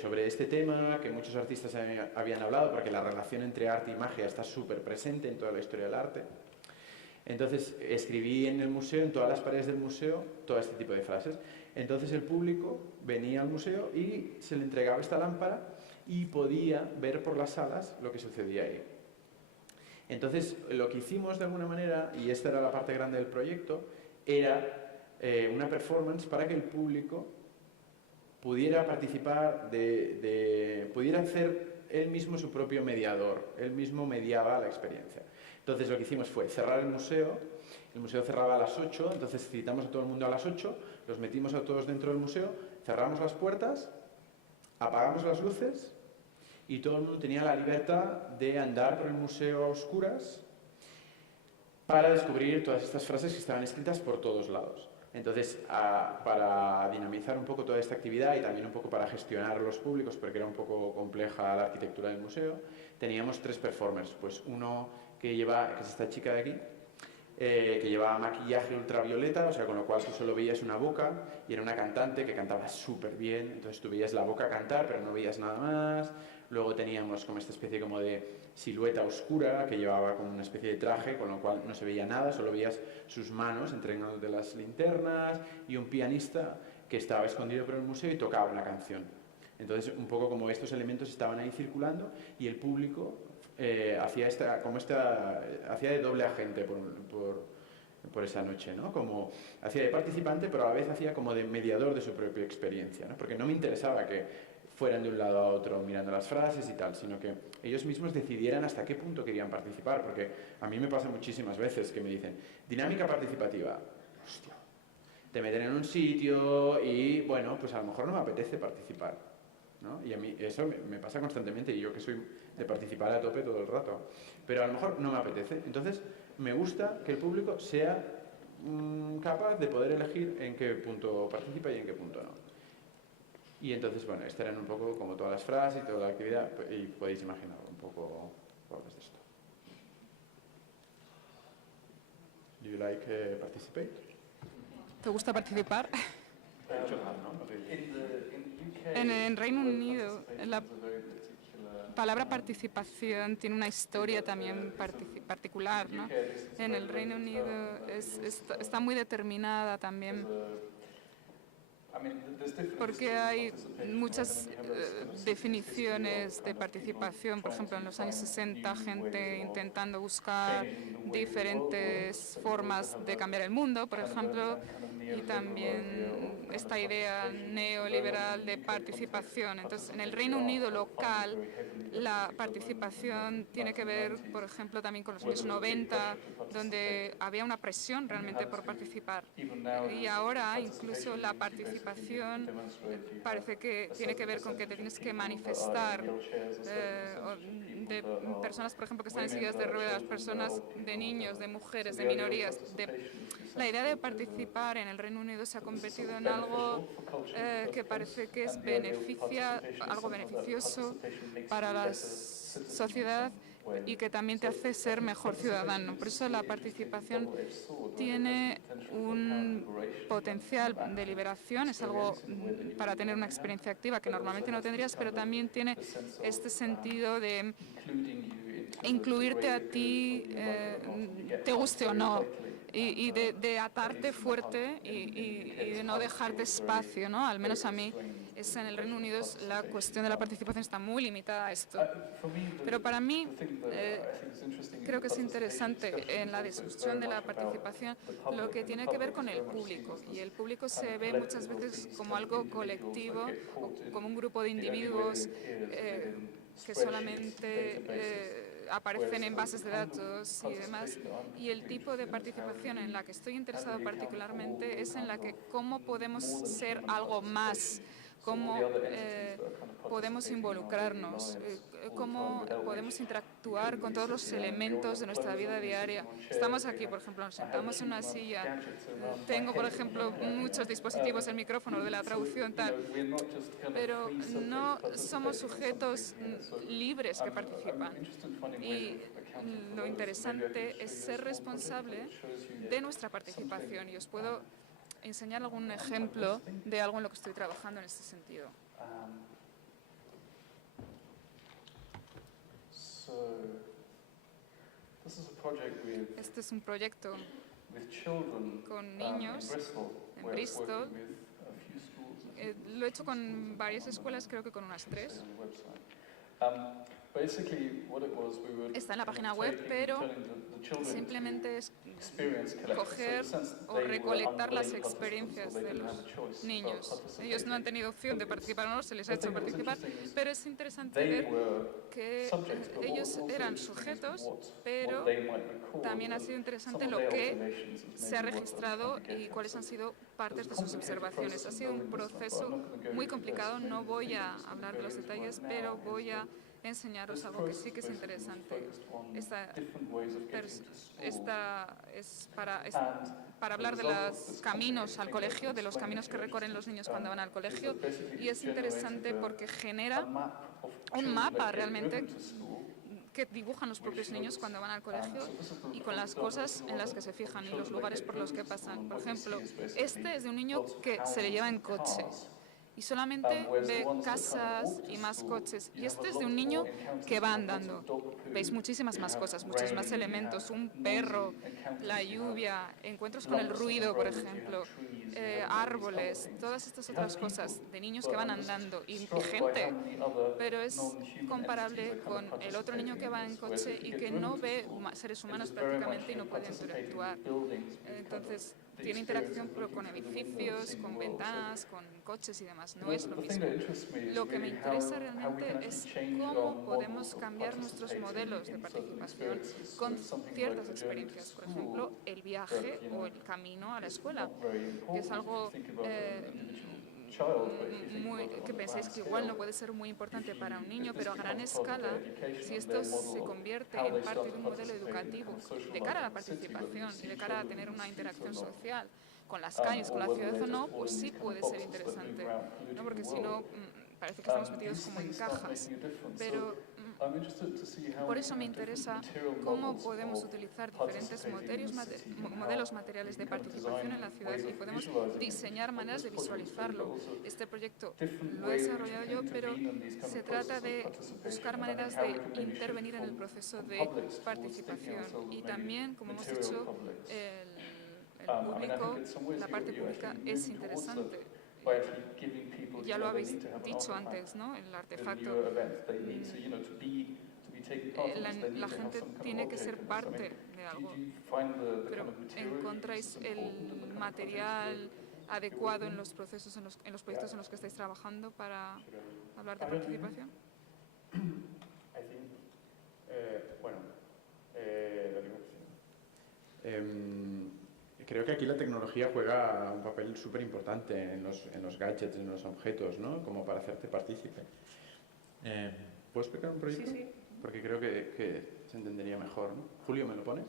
sobre este tema que muchos artistas habían hablado, porque la relación entre arte y magia está súper presente en toda la historia del arte. Entonces escribí en el museo, en todas las paredes del museo, todo este tipo de frases. Entonces el público venía al museo y se le entregaba esta lámpara y podía ver por las salas lo que sucedía ahí. Entonces lo que hicimos de alguna manera, y esta era la parte grande del proyecto, era una performance para que el público pudiera participar, pudiera hacer él mismo su propio mediador, él mismo mediaba la experiencia. Entonces lo que hicimos fue cerrar el museo cerraba a las 8, entonces citamos a todo el mundo a las 8, los metimos a todos dentro del museo, cerramos las puertas, apagamos las luces y todo el mundo tenía la libertad de andar por el museo a oscuras para descubrir todas estas frases que estaban escritas por todos lados. Entonces, para dinamizar un poco toda esta actividad y también un poco para gestionar los públicos, porque era un poco compleja la arquitectura del museo, teníamos 3 performers. Pues uno que es esta chica de aquí, que llevaba maquillaje ultravioleta, o sea, con lo cual tú solo veías una boca, y era una cantante que cantaba súper bien, entonces tú veías la boca cantar, pero no veías nada más. Luego teníamos como esta especie como de silueta oscura, que llevaba como una especie de traje, con lo cual no se veía nada, solo veías sus manos entregándote las linternas, y un pianista que estaba escondido por el museo y tocaba una canción. Entonces, un poco como estos elementos estaban ahí circulando, y el público hacía de doble agente por esa noche, ¿no? Como hacía de participante, pero a la vez hacía como de mediador de su propia experiencia, ¿no? Porque no me interesaba que fueran de un lado a otro mirando las frases y tal, sino que ellos mismos decidieran hasta qué punto querían participar, porque a mí me pasa muchísimas veces que me dicen, dinámica participativa, hostia, te meten en un sitio y, bueno, pues a lo mejor no me apetece participar, ¿no? Y a mí eso me pasa constantemente, y yo que soy de participar a tope todo el rato, pero a lo mejor no me apetece. Entonces, me gusta que el público sea capaz de poder elegir en qué punto participa y en qué punto no. Y entonces, bueno, estas eran un poco como todas las frases y toda la actividad, y podéis imaginar un poco por de esto. Do you like participate? ¿Te gusta participar? En Reino Unido, la palabra participación tiene una historia también particular, ¿no? En el Reino Unido está muy determinada también, porque hay muchas definiciones de participación. Por ejemplo, en los años 60, gente intentando buscar diferentes formas de cambiar el mundo, por ejemplo, y también esta idea neoliberal de participación. Entonces, en el Reino Unido local, la participación tiene que ver, por ejemplo, también con los años 90, donde había una presión realmente por participar. Y ahora, incluso la participación parece que tiene que ver con que te tienes que manifestar, de personas, por ejemplo, que están en sillas de ruedas, personas, de niños, de mujeres, de minorías. La idea de participar en el Reino Unido se ha convertido en algo que parece que es algo beneficioso para la sociedad y que también te hace ser mejor ciudadano. Por eso la participación tiene un potencial de liberación, es algo para tener una experiencia activa que normalmente no tendrías, pero también tiene este sentido de incluirte a ti, te guste o no, y de atarte fuerte y de no dejarte espacio, ¿no? Al menos a mí, en el Reino Unido la cuestión de la participación está muy limitada a esto. Pero para mí, creo que es interesante en la discusión de la participación lo que tiene que ver con el público. Y el público se ve muchas veces como algo colectivo, o como un grupo de individuos que solamente aparecen en bases de datos y demás. Y el tipo de participación en la que estoy interesado particularmente es en la que cómo podemos ser algo más, cómo podemos involucrarnos, cómo podemos interactuar con todos los elementos de nuestra vida diaria. Estamos aquí, por ejemplo, nos sentamos en una silla, tengo, por ejemplo, muchos dispositivos, el micrófono de la traducción, tal, pero no somos sujetos libres que participan. Y lo interesante es ser responsable de nuestra participación, y os puedo enseñar algún ejemplo de algo en lo que estoy trabajando en este sentido. Este es un proyecto con niños en Bristol. Lo he hecho con varias escuelas, creo que con unas 3. Está en la página web, pero simplemente es coger o recolectar las experiencias de los niños. Ellos no han tenido opción de participar o no, se les ha hecho participar, pero es interesante ver que ellos eran sujetos, pero también ha sido interesante lo que se ha registrado y cuáles han sido partes de sus observaciones. Ha sido un proceso muy complicado, no voy a hablar de los detalles, pero voy a enseñaros algo que sí que es interesante. Esta es para hablar de los caminos al colegio, de los caminos que recorren los niños cuando van al colegio, y es interesante porque genera un mapa realmente que dibujan los propios niños cuando van al colegio y con las cosas en las que se fijan y los lugares por los que pasan. Por ejemplo, este es de un niño que se le lleva en coche. y solamente ve casas y más coches. Y este es de un niño que va andando. Veis muchísimas más cosas, muchos más elementos, un perro, la lluvia, encuentros con el ruido, por ejemplo, árboles, todas estas otras cosas de niños que van andando y gente, pero es comparable con el otro niño que va en coche y que no ve seres humanos prácticamente y no puede interactuar. Entonces, tiene interacción pero con edificios, con ventanas, con coches y demás. No es lo mismo. Lo que me interesa realmente es cómo podemos cambiar nuestros modelos de participación con ciertas experiencias. Por ejemplo, el viaje o el camino a la escuela, que es algo que pensáis que igual no puede ser muy importante para un niño, pero a gran escala, si esto se convierte en parte de un modelo educativo de cara a la participación y de cara a tener una interacción social con las calles, con la ciudad o no, pues sí puede ser interesante, ¿no? Porque si no, parece que estamos metidos como en cajas. Pero por eso me interesa cómo podemos utilizar diferentes modelos materiales de participación en la ciudad y podemos diseñar maneras de visualizarlo. Este proyecto lo he desarrollado yo, pero se trata de buscar maneras de intervenir en el proceso de participación y también, como hemos dicho, el público, la parte pública es interesante. Ya lo habéis dicho antes, ¿no? El artefacto. La gente tiene que ser parte de algo. Pero ¿encontráis el material adecuado en los procesos, en los proyectos en los que estáis trabajando para hablar de participación? Creo que aquí la tecnología juega un papel súper importante en los gadgets, en los objetos, ¿no? Como para hacerte partícipe. ¿Puedo explicar un proyecto? Sí, sí. Porque creo que se entendería mejor, ¿no? Julio, ¿me lo pones?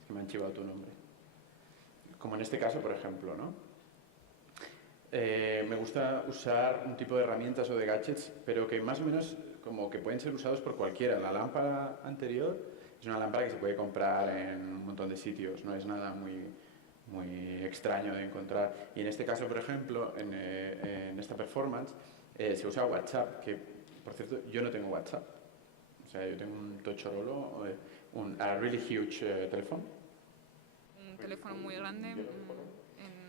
Es que me han chivado tu nombre. Como en este caso, por ejemplo, ¿no? Me gusta usar un tipo de herramientas o de gadgets, pero que más o menos como que pueden ser usados por cualquiera. La lámpara anterior es una lámpara que se puede comprar en un montón de sitios, no es nada muy extraño de encontrar. Y en este caso, por ejemplo, en esta performance, se usa WhatsApp, que, por cierto, yo no tengo WhatsApp. O sea, yo tengo un Tochorolo, un really huge teléfono. Un teléfono muy grande,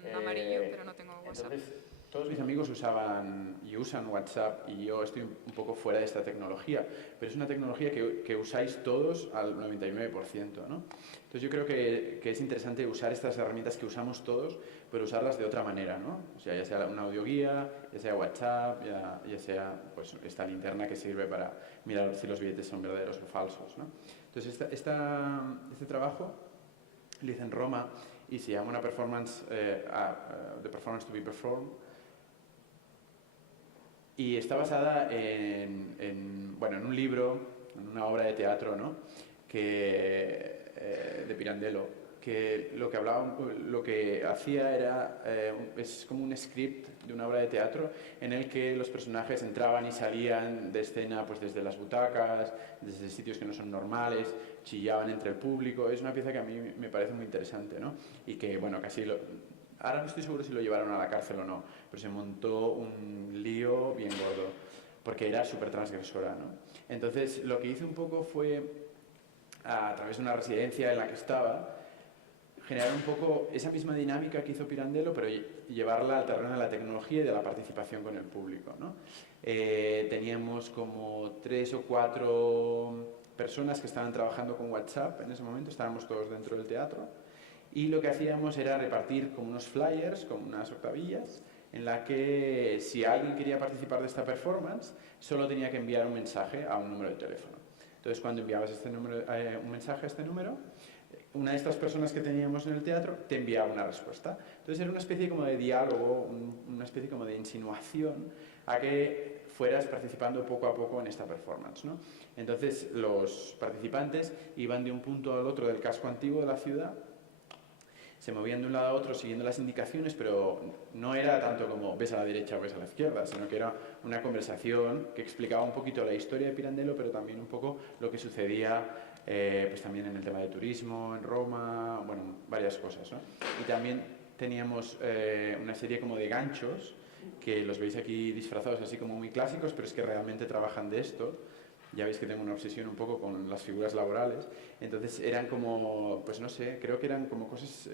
en amarillo, pero no tengo WhatsApp. Entonces, todos mis amigos usaban y usan WhatsApp y yo estoy un poco fuera de esta tecnología, pero es una tecnología que usáis todos al 99%, ¿no? Entonces yo creo que es interesante usar estas herramientas que usamos todos, pero usarlas de otra manera, ¿no? O sea, ya sea una audioguía, ya sea WhatsApp, ya sea pues, esta linterna que sirve para mirar si los billetes son verdaderos o falsos, ¿no? Entonces este trabajo lo hice en Roma y se llama una performance, The Performance to be Performed, y está basada en un libro, en una obra de teatro, ¿no? De Pirandello, que lo que hacía es como un script de una obra de teatro en el que los personajes entraban y salían de escena pues desde las butacas, desde sitios que no son normales, chillaban entre el público. Es una pieza que a mí me parece muy interesante, ¿no? Y que, bueno, ahora no estoy seguro si lo llevaron a la cárcel o no, pero se montó un lío bien gordo, porque era súper transgresora, ¿no? Entonces, lo que hice un poco fue, a través de una residencia en la que estaba, generar un poco esa misma dinámica que hizo Pirandello, pero llevarla al terreno de la tecnología y de la participación con el público, ¿no? Teníamos como 3 o 4 personas que estaban trabajando con WhatsApp en ese momento, estábamos todos dentro del teatro, y lo que hacíamos era repartir como unos flyers, como unas octavillas, en la que si alguien quería participar de esta performance, solo tenía que enviar un mensaje a un número de teléfono. Entonces, cuando enviabas un mensaje a este número, una de estas personas que teníamos en el teatro te enviaba una respuesta. Entonces, era una especie como de diálogo, una especie como de insinuación a que fueras participando poco a poco en esta performance, ¿no? Entonces, los participantes iban de un punto al otro del casco antiguo de la ciudad, se movían de un lado a otro siguiendo las indicaciones, pero no era tanto como ves a la derecha o ves a la izquierda, sino que era una conversación que explicaba un poquito la historia de Pirandello, pero también un poco lo que sucedía pues también en el tema de turismo, en Roma, bueno, varias cosas, ¿no? Y también teníamos una serie como de ganchos que los veis aquí disfrazados así como muy clásicos, pero es que realmente trabajan de esto. Ya veis que tengo una obsesión un poco con las figuras laborales. Entonces eran como, pues no sé, creo que eran como cosas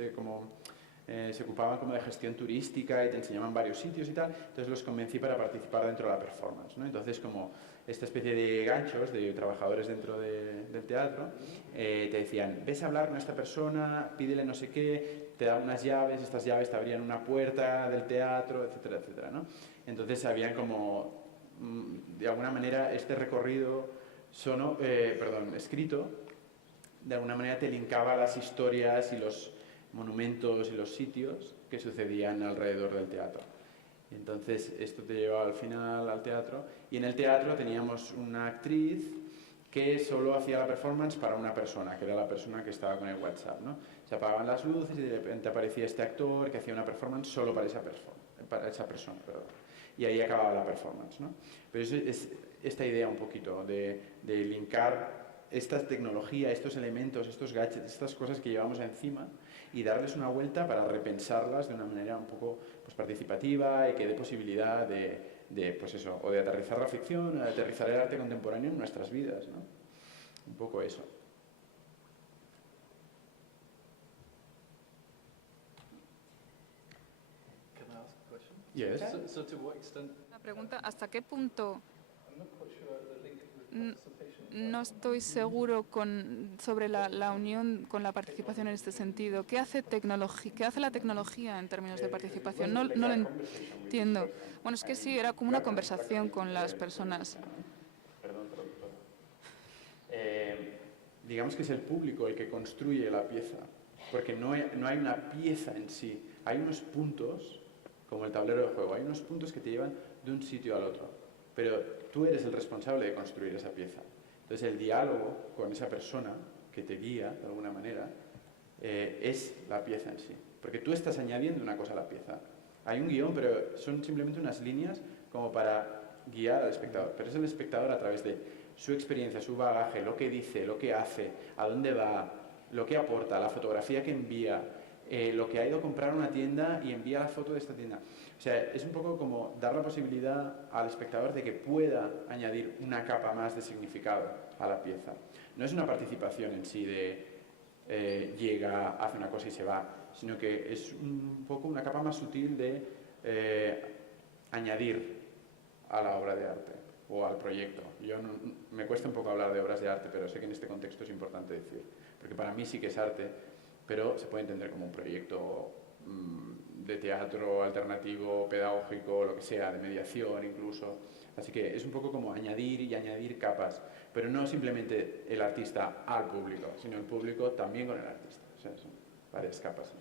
se ocupaban como de gestión turística y te enseñaban varios sitios y tal. Entonces los convencí para participar dentro de la performance, ¿no? Entonces como esta especie de ganchos de trabajadores dentro del teatro te decían, ves a hablar con esta persona, pídele no sé qué, te dan unas llaves, estas llaves te abrían una puerta del teatro, etcétera, etcétera, ¿no? Entonces habían como, de alguna manera, este recorrido escrito, de alguna manera te linkaba las historias y los monumentos y los sitios que sucedían alrededor del teatro. Entonces esto te llevaba al final al teatro, y en el teatro teníamos una actriz que solo hacía la performance para una persona, que era la persona que estaba con el WhatsApp, ¿no? Se apagaban las luces y de repente aparecía este actor que hacía una performance solo para esa persona, perdón. Y ahí acababa la performance, ¿no? Pero eso es esta idea un poquito de linkar esta tecnología, estos elementos, estos gadgets, estas cosas que llevamos encima, y darles una vuelta para repensarlas de una manera un poco pues, participativa y que dé posibilidad pues eso, o de aterrizar la ficción, o de aterrizar el arte contemporáneo en nuestras vidas, ¿no? Un poco eso. Can I ask a question? Yes. So to what extent? Una pregunta, ¿hasta qué punto? I'm not quite sure the link with participation. No estoy seguro sobre la unión con la participación en este sentido. ¿Qué hace la tecnología en términos de participación? No lo entiendo. Bueno, es que sí, era como una conversación con las personas. Perdón. Digamos que es el público el que construye la pieza, porque no hay una pieza en sí. Hay unos puntos, como el tablero de juego, hay unos puntos que te llevan de un sitio al otro, pero tú eres el responsable de construir esa pieza. Entonces el diálogo con esa persona que te guía, de alguna manera, es la pieza en sí. Porque tú estás añadiendo una cosa a la pieza. Hay un guión, pero son simplemente unas líneas como para guiar al espectador. Pero es el espectador a través de su experiencia, su bagaje, lo que dice, lo que hace, a dónde va, lo que aporta, la fotografía que envía, lo que ha ido a comprar a una tienda y envía la foto de esta tienda. O sea, es un poco como dar la posibilidad al espectador de que pueda añadir una capa más de significado a la pieza. No es una participación en sí de llega, hace una cosa y se va, sino que es un poco una capa más sutil de añadir a la obra de arte o al proyecto. Me cuesta un poco hablar de obras de arte, pero sé que en este contexto es importante decir, porque para mí sí que es arte, pero se puede entender como un proyecto de teatro alternativo, pedagógico, lo que sea, de mediación incluso. Así que es un poco como añadir y añadir capas, pero no simplemente el artista al público, sino el público también con el artista. O sea, son varias capas.